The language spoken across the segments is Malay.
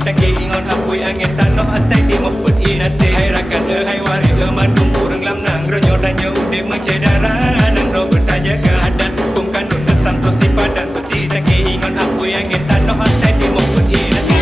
tak ingon apui angin tanah asai di moput inase hai rakan hai wari mandung kurang lam nang ronyo danyo ude mencedara nang ro bertajaga adat hukum kanun dan santosi padan peti tak ingon apui angin tanah asai di moput inase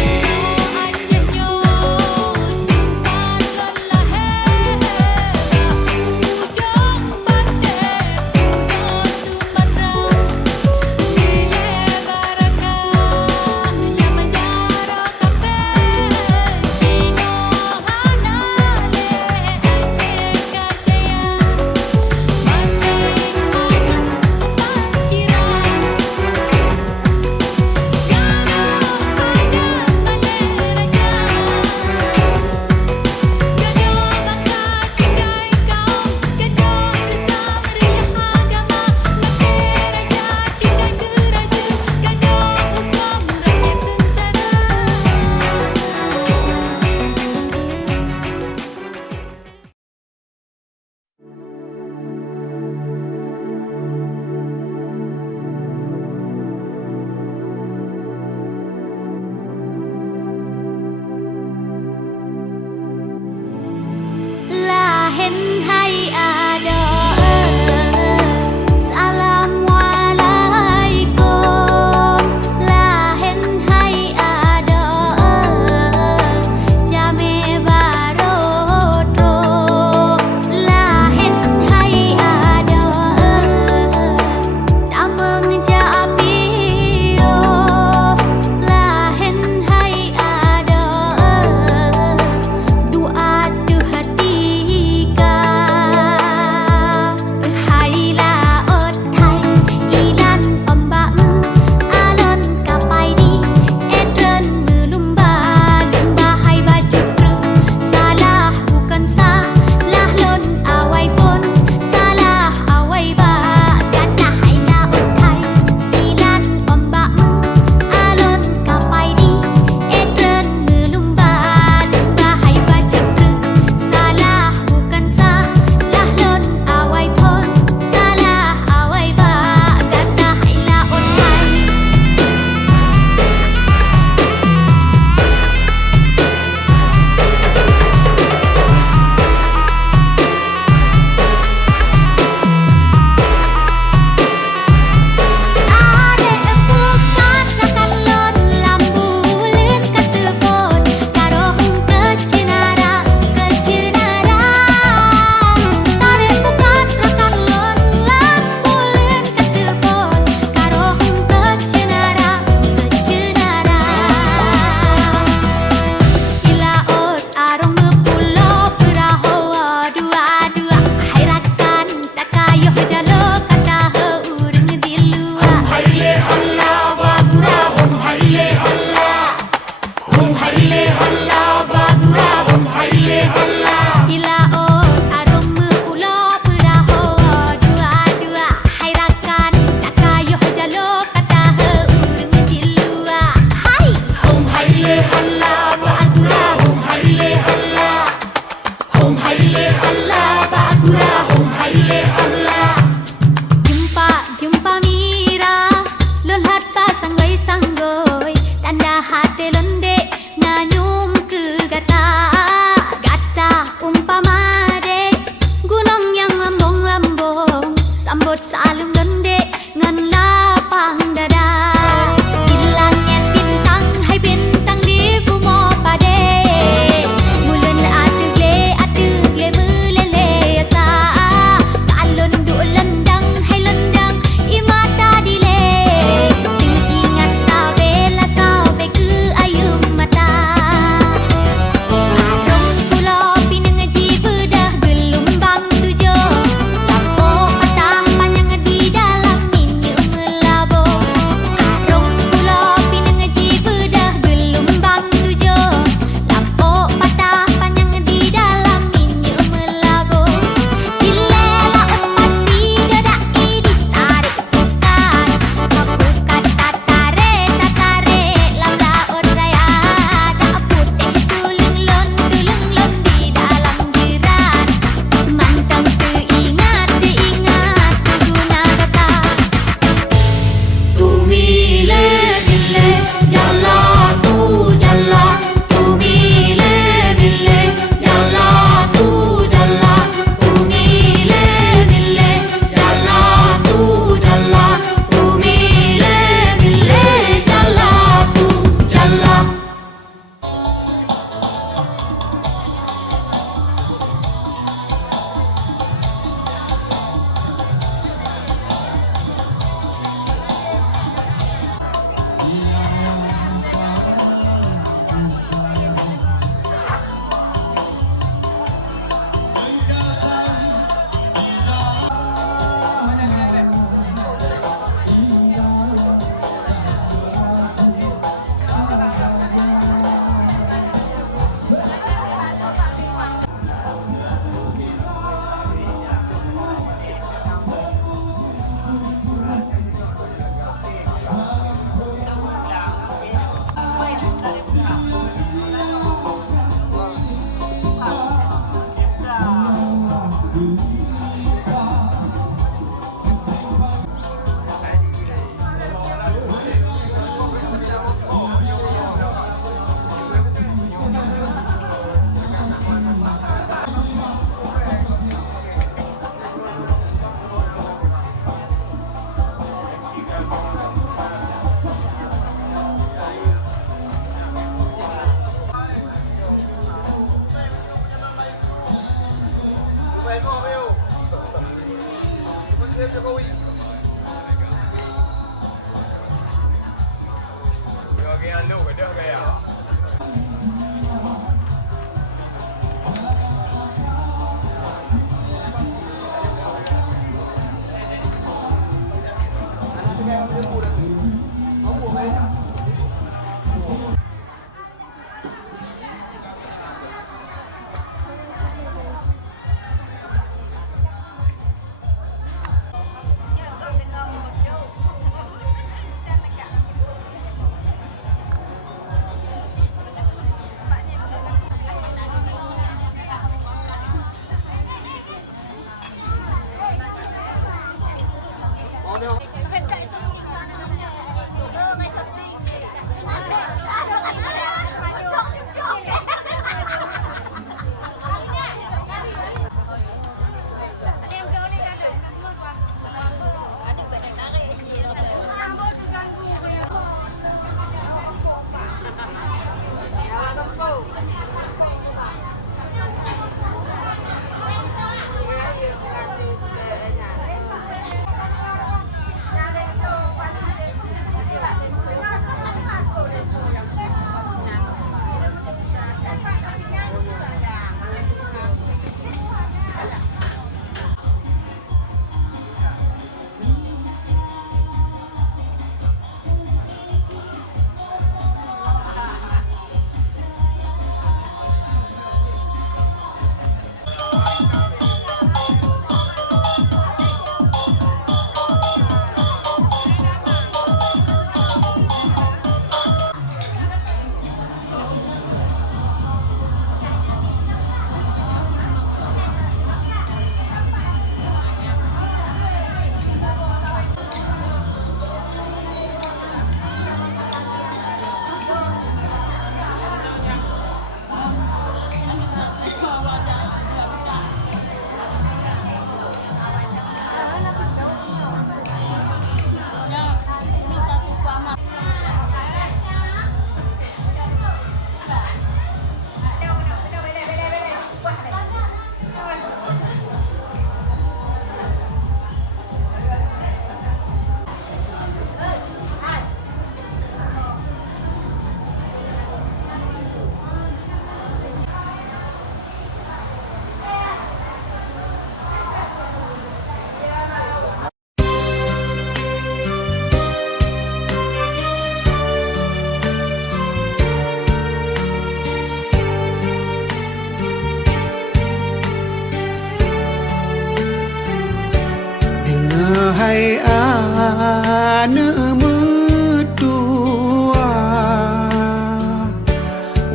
Hai anak mertua,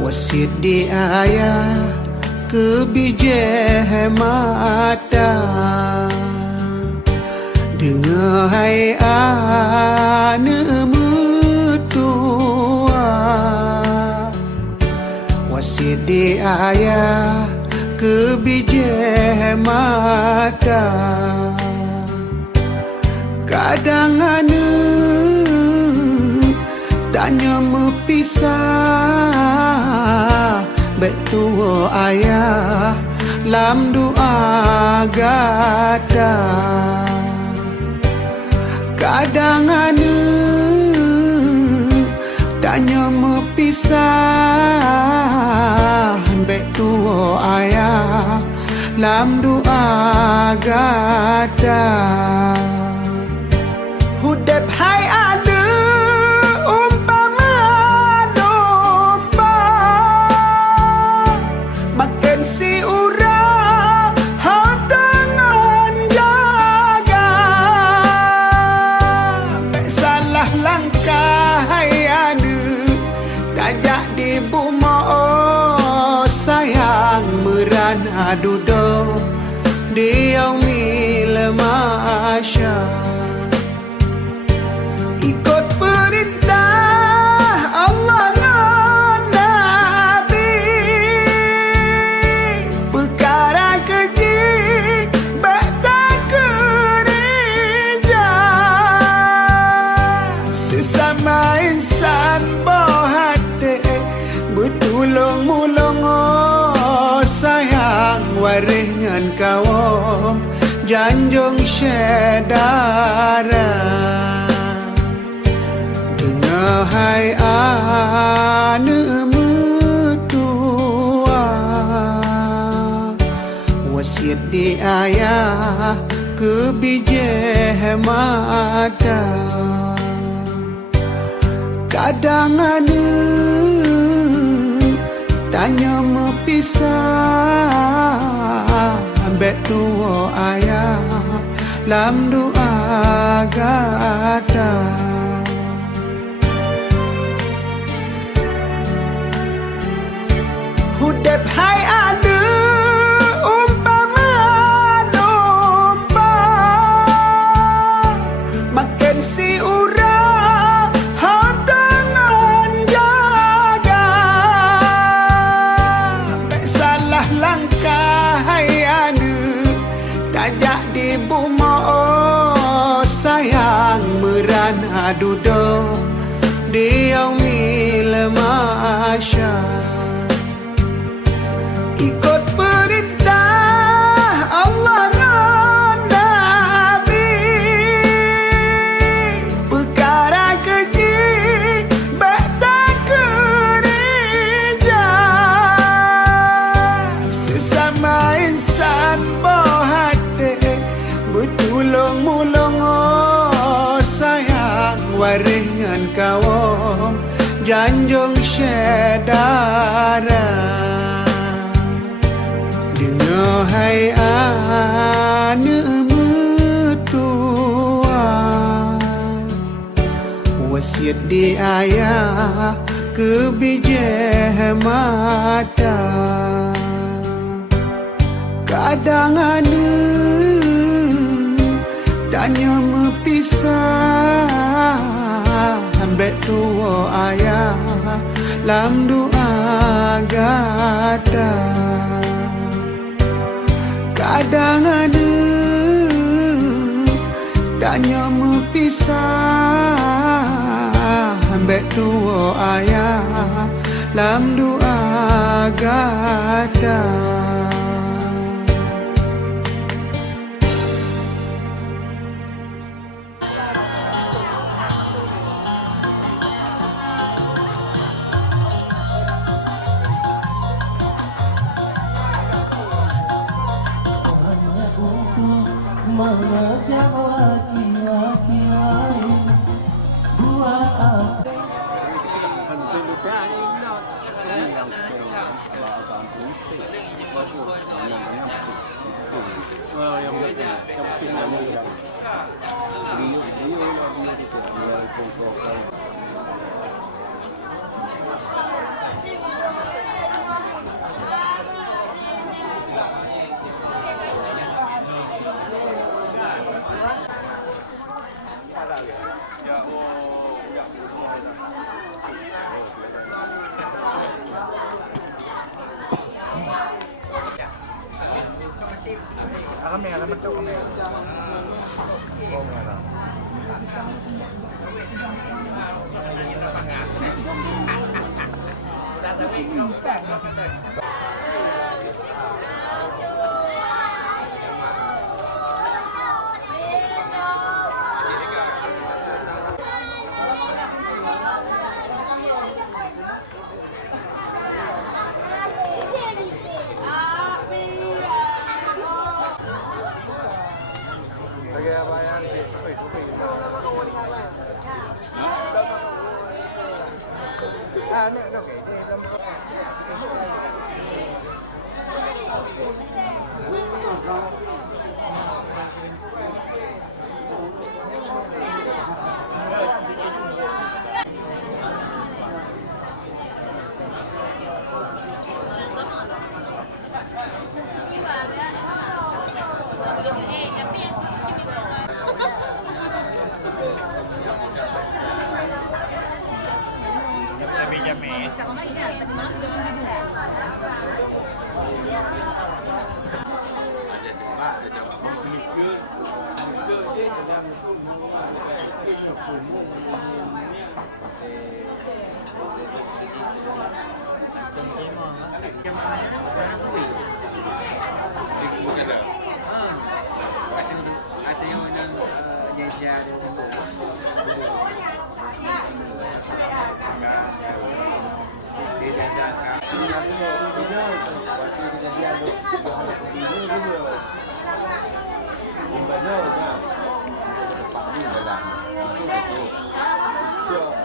wasit di ayah kebijah mata. Dengar hai anak mertua, wasit di ayah kebijah mata. Kadang ane tanya mepisah betua ayah lam doa gata. Kadang ane tanya mepisah betua ayah lam doa gata. Hudep hai ada umpama domba, makan si urang dengan jaga. Tak salah langkah hai ada, tajak di buma oh sayang merana duduk di yaumi lemasya. Ikut perintah Allah dan Nabi, perkara keji batak gereja. Sesama insan bohate bertulung-mulung oh sayang waringan kawam janjung syedara. Hai ane mertua wasiat di ayah ke bijih mata kadang ane tanya mepisah ambek tua ayah lam doa gata hudep hai ane umpama lomba makan si urang hau tangan jaga tak salah langkah hai ane tajak di buma oh sayang merana duduk dia mila masya ikut perintah Allah dan Nabi perkara keji batal gereja sesama insan bohate bertulung-mulung oh sayang waringan kawam janjung syedara dengar hai ane mertua wasiat di ayah ke bijih mata kadang ane tanya mepisah ambek tua ayah lam doa gata kadang ada tanya mepisah ambek tua ayah lam doa gata mengejar laki-laki lain buat apa kejadian tu hal begini dia. Sebenarnya kan tempat ni dalam itu betul.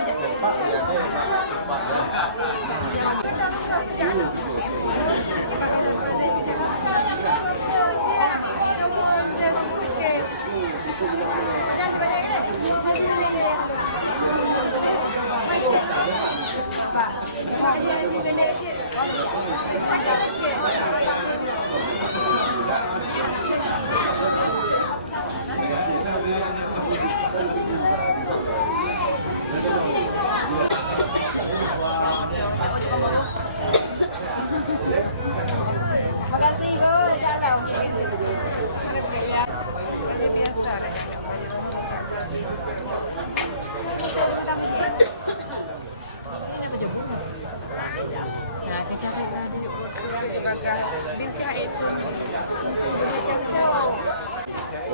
Dia tempat dia ada tempat dia.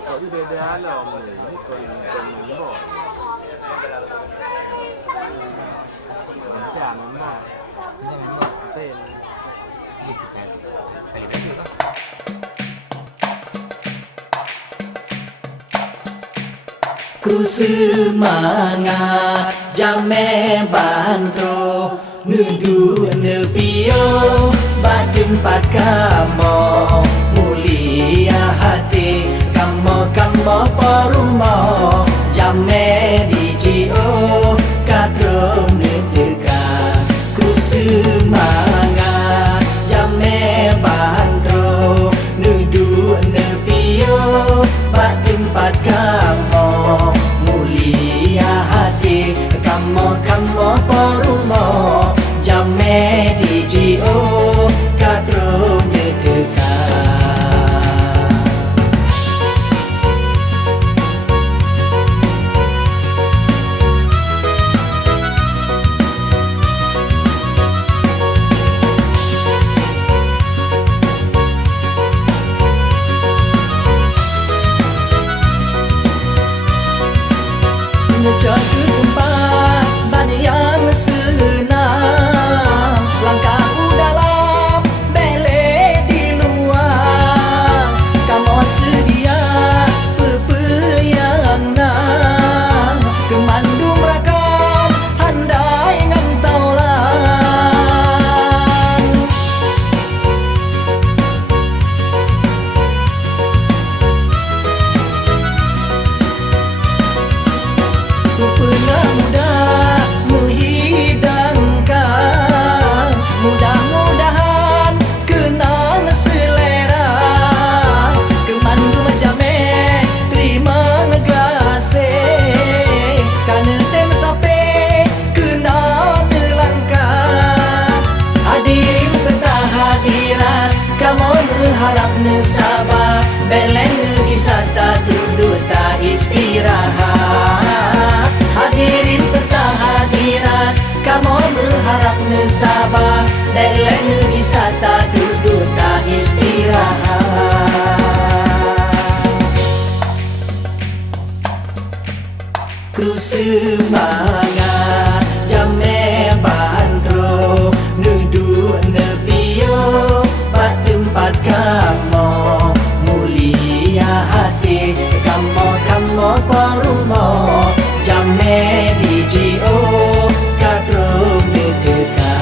Tapi beda alam ni, ni kon bo. Macam mana? Ten. Gitu kan. Kali betul tu. Ku semangat jame bantro nudu nepio batempat kamu mulia hati kamu perumo jame dijio katro neteka ku semangat jame bantro nudu nepio batempat kamu mulia hati kamu perumo jame dijio katro neteka Menuju tempat banyak yang senang langkahmu dalam bele di luar kamu sedia pepeyang nang kemandung rakam handai ngantaulan ku pernah mudah menghidangkan mudah-mudahan kenal selera kemandu majame terima negase karena tem sape kenal nelangkah hadirin serta hadirat kamu mengharap nesabah beleng kisah tak duduk tak istirahat hadirin serta hadirat kamu berharap nesabah dan lain kisah tak duduk tak istirahat ku semangat jame bantro nudu nepio bat tempat kamu mulia hati kamu perumo jame dijio katro neteka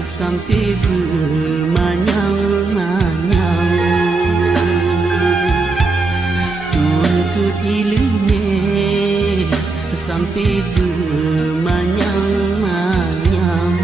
sampai bermanyang-manyang tuntut ilmunya sampai bermanyang-manyang.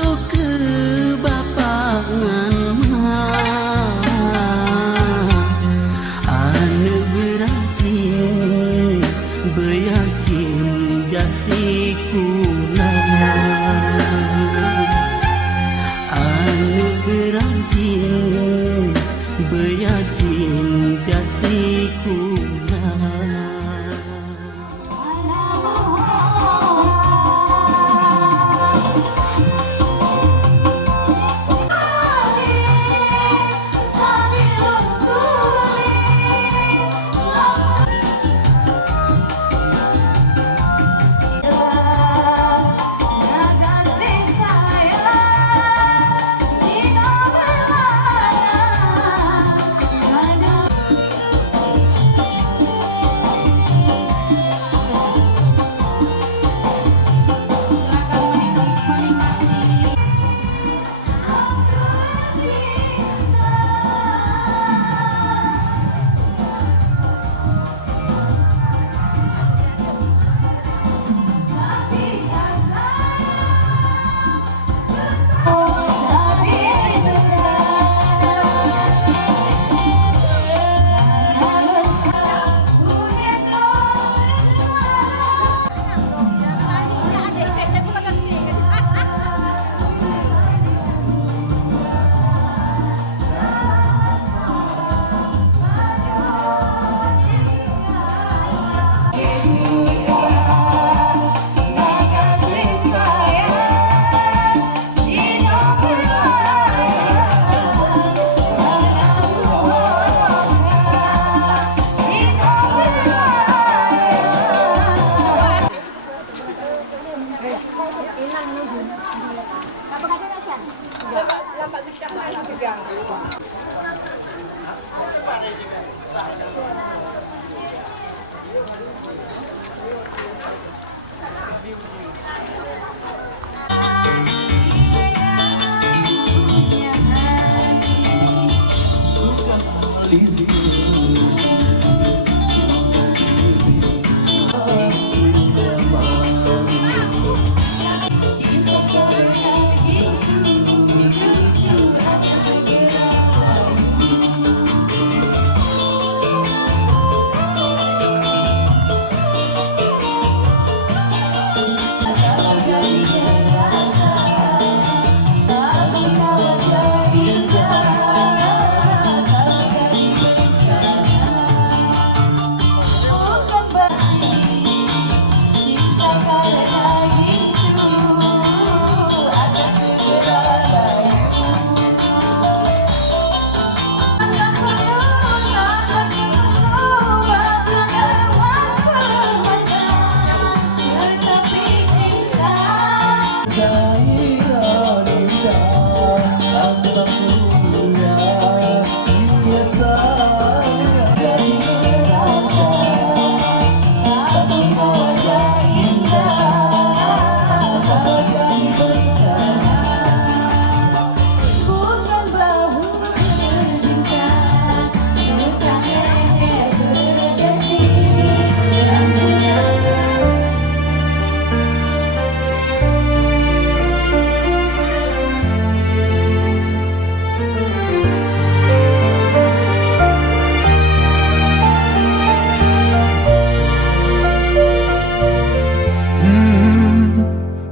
tu kebapangan ane berajin beryakin jasi kula ane berajin beryakin jasi kula.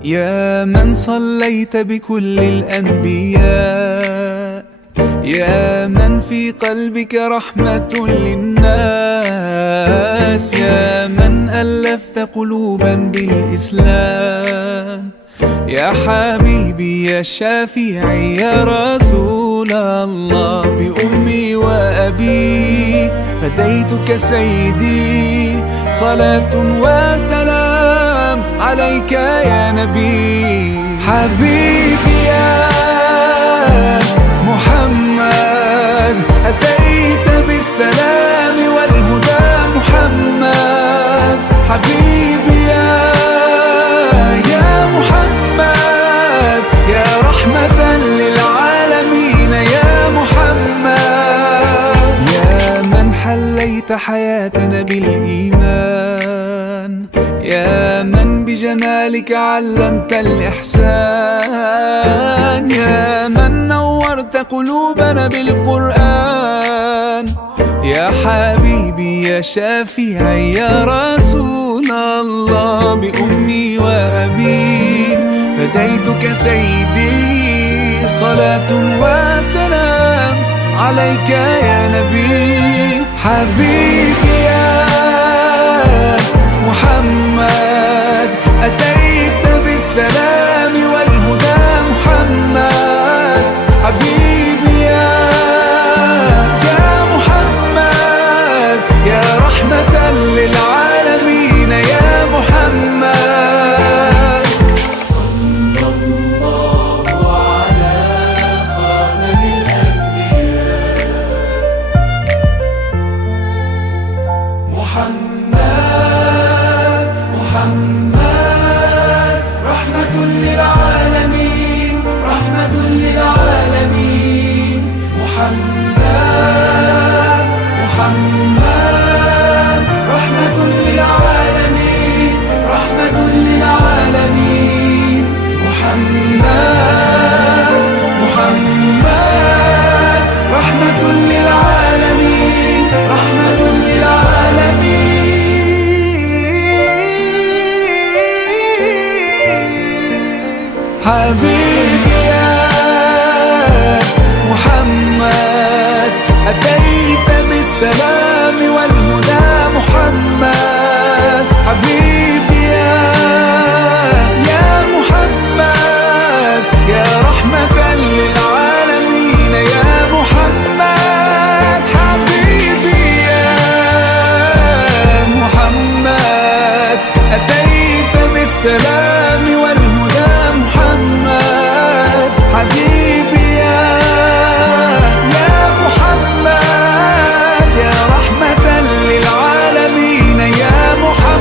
يا من صليت بكل الأنبياء، يا من في قلبك رحمة للناس، يا من ألفت قلوبا بالإسلام، يا حبيبي يا شافعي يا رسول الله، بأمي وأبي فديتك سيدي، صلاة وسلام عليك يا نبي. حبيبي يا محمد أتيت بالسلام والهدى محمد، حبيبي يا محمد يا رحمة للعالمين يا محمد، يا من حليت حياتنا بالإيمان، يا من بجمالك علمت الإحسان، يا من نورت قلوبنا بالقرآن، يا حبيبي يا شافعي يا رسول الله، بأمي وأبي فديتك سيدي، صلاة وسلام عليك يا نبي. حبيبي يا محمد أتيت بالسلام والهدى محمد، حبيبي يا محمد يا رحمة للعالمين يا محمد. صلى الله على خاتم الأنبياء محمد، محمد رحمة للعالمين، رحمة للعالمين محمد، محمد رحمة للعالمين، رحمة للعالمين محمد، محمد رحمة للعالمين، رحمة للعالمين. حبيبي يا محمد أتيت بالسلام والهدى محمد، حبيبي يا محمد يا رحمة للعالمين يا محمد، حبيبي يا محمد أتيت بالسلام والهدى محمد، حبيبي يا محمد يا رحمة للعالمين يا محمد.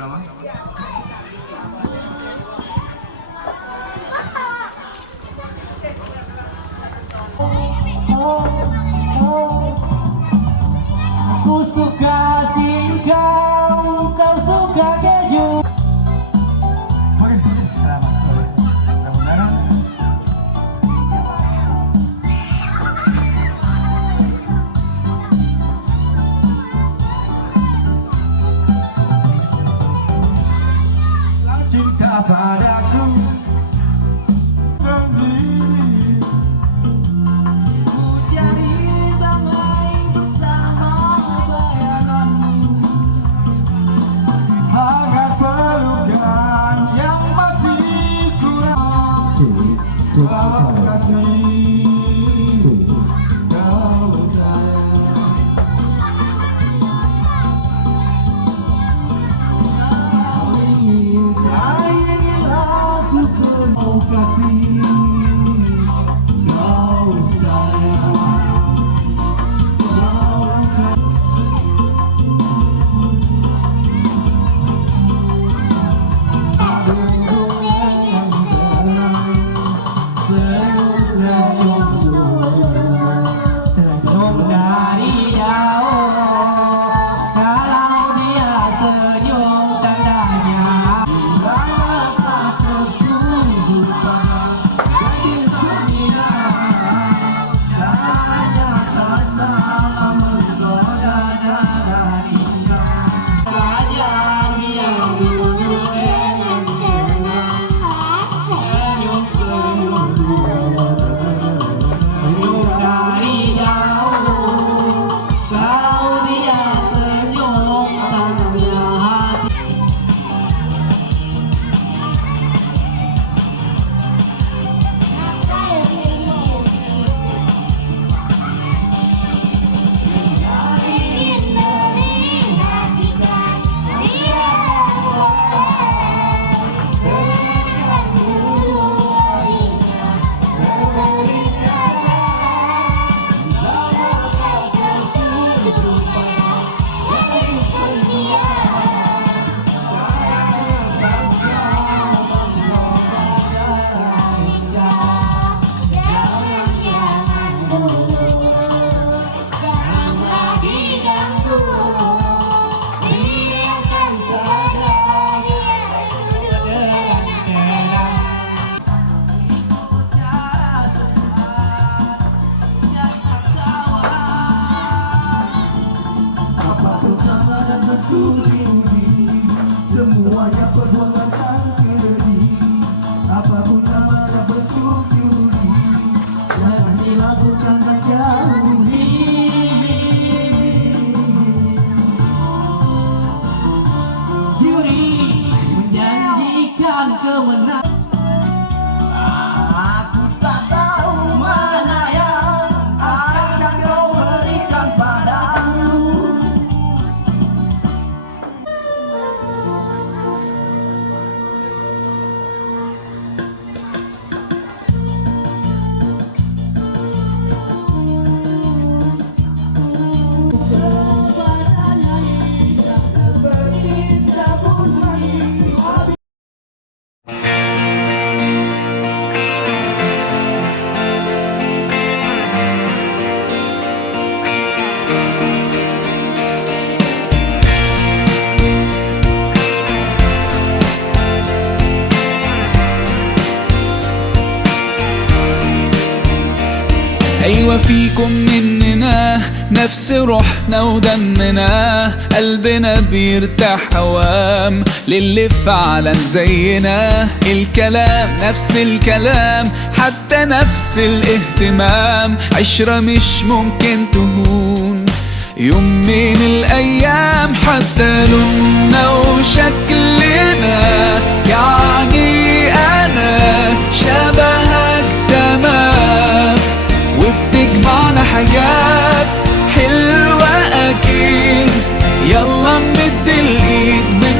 berapa? Aku suka singkong, kau suka keju. Oke, selamat sore. Mudah-mudahan cinta padaku Cari damai bersama bayanganmu. hangat pelukan yang masih kurang. Bawa kasih kau sayang. Ingin aku semua kasih kau sayang. Senyum dari jauh, kalau dia senyum tandanya tak tertunjukkan dari sembilan. Hanya tak salah menggoda dari saja dia dulu dengan senyum senyum dari jauh, kalau dia senyum tanda hati. Apapun sama dan bertubi-tubi, semuanya perbuatan keji. Apapun sama dan bertubi-tubi, Jangan dilakukan tak jauhi. Juri menjanjikan kemenangan. Aku tak tahu mana yang akan kau berikan padaku. أيوة فيكم مننا نفس روحنا ودمنا، قلبنا بيرتاح هوام للي فعلا زينا. الكلام نفس الكلام، حتى نفس الاهتمام، عشرة مش ممكن تهون يوم من الأيام. حتى لوننا وشكلنا، يعني أنا شبهك تمام، وبتجمعنا حاجات حلوة أكيد. يلا نمد الإيد من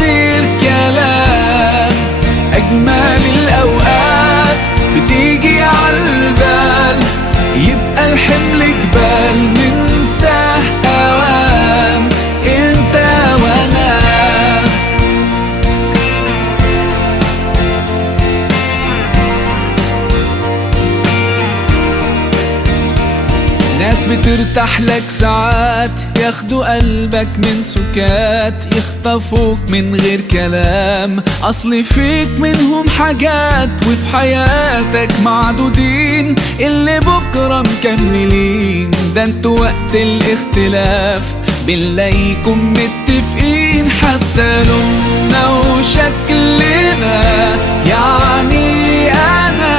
غير كلام، أجمل الأوقات بتيجي عالبال، يبقى الحمل جبال ننساه أوام، انت وانا. ناس بترتاح لك ساعات، ياخدوا قلبك من سكات، يخطفوك من غير كلام. أصل فيك منهم حاجات وفي حياتك معدودين، اللي بكرة مكملين. ده انتوا وقت الاختلاف بنلاقيكم متفقين، حتى لوننا وشكلنا. يعني أنا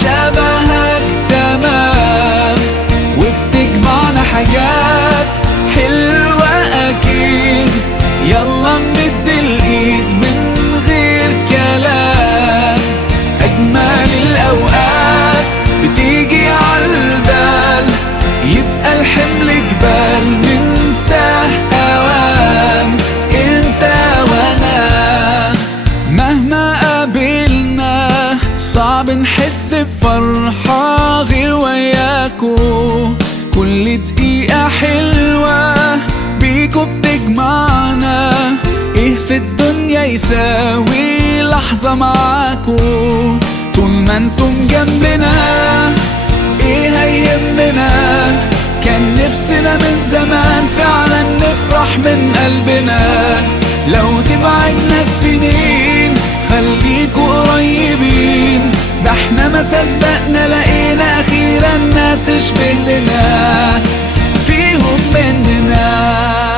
شبهك تمام، وبتجمعنا حاجات حلوة أكيد. يلا نمد الإيد من غير كلام. أجمل الأوقات بتيجي عالبال، يبقى الحمل جبال ننساه أوام. انت وانا مهما قابلنا صعب نحس بفرحة غير وياكو. كل دقيقة حلوة بيكو بتجمعنا، ايه في الدنيا يساوي لحظة معاكو؟ طول ما انتم جنبنا ايه هيهمنا؟ كان نفسنا من زمان فعلا نفرح من قلبنا. لو تبعدنا السنين خليكوا قريبين، ده احنا ما صدقنا لقينا اخيرا ناس تشبه لنا، فيهم مننا.